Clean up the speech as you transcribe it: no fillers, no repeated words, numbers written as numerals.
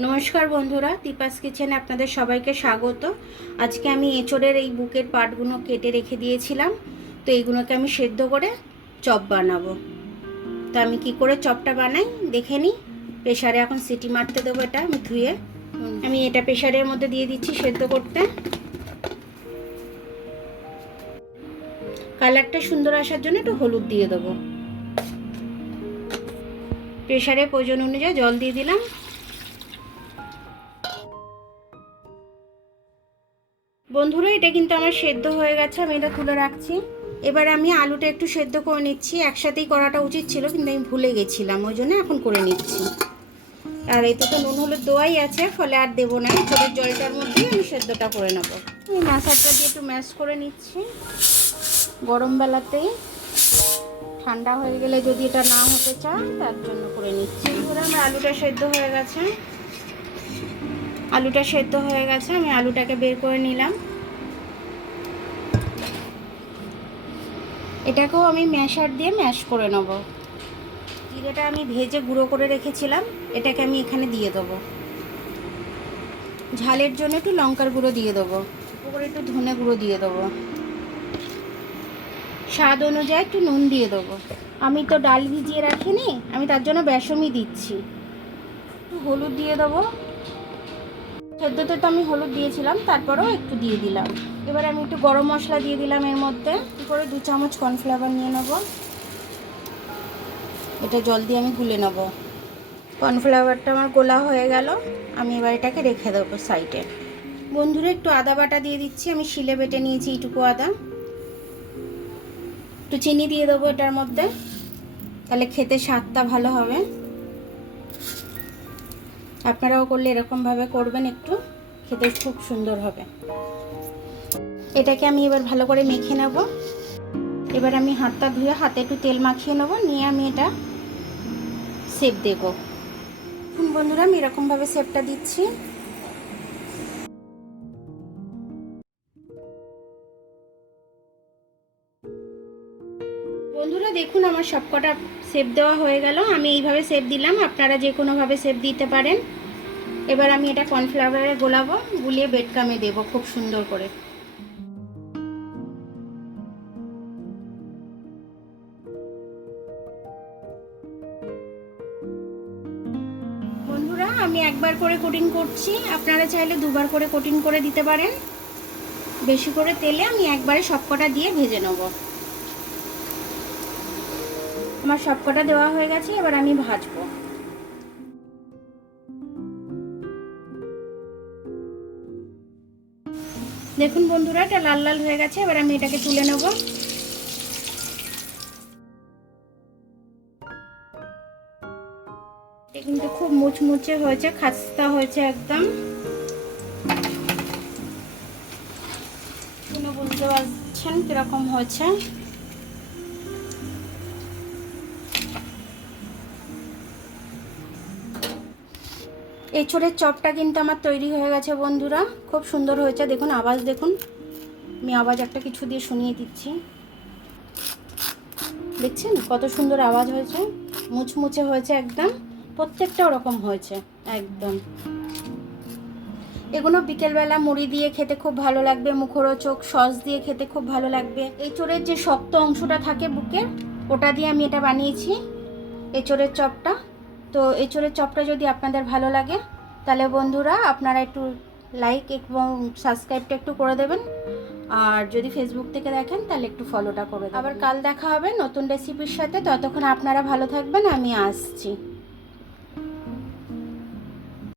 নমস্কার বন্ধুরা, দীপাস কিচেনে আপনাদের সবাইকে স্বাগত। আজকে আমি এঁচোড়ের এই বুকের পার্টগুলো কেটে রেখে দিয়েছিলাম, তো এইগুলোকে আমি সেদ্ধ করে চপ বানাবো। তো আমি কি করে চপটা বানাই দেখে নিই। প্রেসারে এখন সিটি মারতে দেবো। এটা আমি ধুয়ে আমি এটা প্রেসারের মধ্যে দিয়ে দিচ্ছি সেদ্ধ করতে। কালারটা সুন্দর আসার জন্য একটু হলুদ দিয়ে দেবো। প্রেসারে প্রয়োজন অনুযায়ী জল দিয়ে দিলাম। বন্ধুরা, এটা কিন্তু আমার সেদ্ধ হয়ে গেছে, আমি এটা তুলে রাখছি। এবার আমি আলুটা একটু সেদ্ধ করে নিচ্ছি। একসাথেই করাটা উচিত ছিল, কিন্তু আমি ভুলে গেছিলাম, ওই জন্য এখন করে নিচ্ছি। আর এতে তো নুন হলুদ দেওয়াই আছে, ফলে আর দেবো না। ছোটোর জলটার মধ্যেই আমি সেদ্ধটা করে নেবো। আমি ম্যাশারটা দিয়ে একটু ম্যাশ করে নিচ্ছি গরম বেলাতেই। ঠান্ডা হয়ে গেলে যদি এটা না হতে চায় তার জন্য করে নিচ্ছি। এবার আমার আলুটা সেদ্ধ হয়ে গেছে। আমি আলুটাকে বের করে নিলাম। এটাকেও আমি ম্যাশার দিয়ে ম্যাশ করে নেব। জিরেটা আমি ভেজে গুঁড়ো করে রেখেছিলাম, এটাকে আমি এখানে দিয়ে দেবো। ঝালের জন্য একটু লঙ্কার গুঁড়ো দিয়ে দেবো, উপরে একটু ধনে গুঁড়ো দিয়ে দেবো, স্বাদ অনুযায়ী একটু নুন দিয়ে দেবো। আমি তো ডাল ভিজিয়ে রাখিনি, আমি তার জন্য বেসনই দিচ্ছি। একটু হলুদ দিয়ে দেবো। সেদ্ধতে তো আমি হলুদ দিয়েছিলাম, তারপরেও একটু দিয়ে দিলাম। এবার আমি একটু গরম মশলা দিয়ে দিলাম এর মধ্যে। করে 2 চামচ কর্নফ্লাওয়ার নিয়ে নেব। এটা জল দিয়ে আমি গুলে নেব। কর্নফ্লাওয়ারটা আমার গোলা হয়ে গেল, আমি এবার এটাকে রেখে দেবো সাইডে। বন্ধুরা, একটু আদা বাটা দিয়ে দিচ্ছি। আমি শিলে বেটে নিয়েছি এইটুকু আদা। একটু চিনি দিয়ে দেবো এটার মধ্যে, তাহলে খেতে স্বাদটা ভালো হবে। আপনারাও করলে এরকমভাবে করবেন, একটু খেতে খুব সুন্দর হবে। এটাকে আমি এবার ভালো করে মেখে নেব। এবার আমি হাতটা ধুয়ে হাতে একটু তেল মাখিয়ে নেব, নিয়ে আমি এটা শেপ দেবো। বন্ধুরা, আমি এরকমভাবে শেপটা দিচ্ছি। বন্ধুরা দেখুন, আমার সবকটা শেপ দেওয়া হয়ে গেল। আমি এইভাবে শেপ দিলাম, আপনারা যে কোনোভাবে শেপ দিতে পারেন। এবার আমি এটা কর্নফ্লাওয়ারে গোলাবো, গুলিয়ে বেড কামে দেবো খুব সুন্দর করে। বন্ধুরা, আমি একবার করে কোটিং করছি, আপনারা চাইলে দুবার করে কোটিং করে দিতে পারেন। বেশি করে তেলে আমি একবারে সবকটা দিয়ে ভেজে নেব। আমার সবকটা দেওয়া হয়ে গেছে, এবার আমি ভাজবো। দেখুন বন্ধুরা, এটা লাল লাল হয়ে গেছে। এবার আমি এটাকে তুলে নেব। এটা কিন্তু খুব মুচমুচে হয়েছে, খাস্তা হয়েছে একদম। বুঝতে পারছেন কিরকম হয়েছে। এঁচোড়ের চপটা কিন্তু আমার তৈরি হয়ে গেছে বন্ধুরা, খুব সুন্দর হয়েছে। দেখুন আওয়াজ, দেখুন আমি আওয়াজ একটা কিছু দিয়ে শুনিয়ে দিচ্ছি। দেখছেন কত সুন্দর আওয়াজ হয়েছে, মুচমুচে হয়েছে একদম। প্রত্যেকটা ওরকম হয়েছে একদম। এগুলো বিকেলবেলা মুড়ি দিয়ে খেতে খুব ভালো লাগবে, মুখরোচক সস দিয়ে খেতে খুব ভালো লাগবে। এঁচোড়ের যে শক্ত অংশটা থাকে বুকের, ওটা দিয়ে আমি এটা বানিয়েছি এঁচোড়ের চপটা। তো এঁচোড়ের চপটা যদি আপনাদের ভালো লাগে, তাহলে বন্ধুরা আপনারা একটু লাইক এবং সাবস্ক্রাইবটা একটু করে দেবেন। আর যদি ফেসবুক থেকে দেখেন তাহলে একটু ফলোটা করে দেবেন। আবার কাল দেখা হবে নতুন রেসিপির সাথে। ততক্ষণ আপনারা ভালো থাকবেন, আমি আসছি।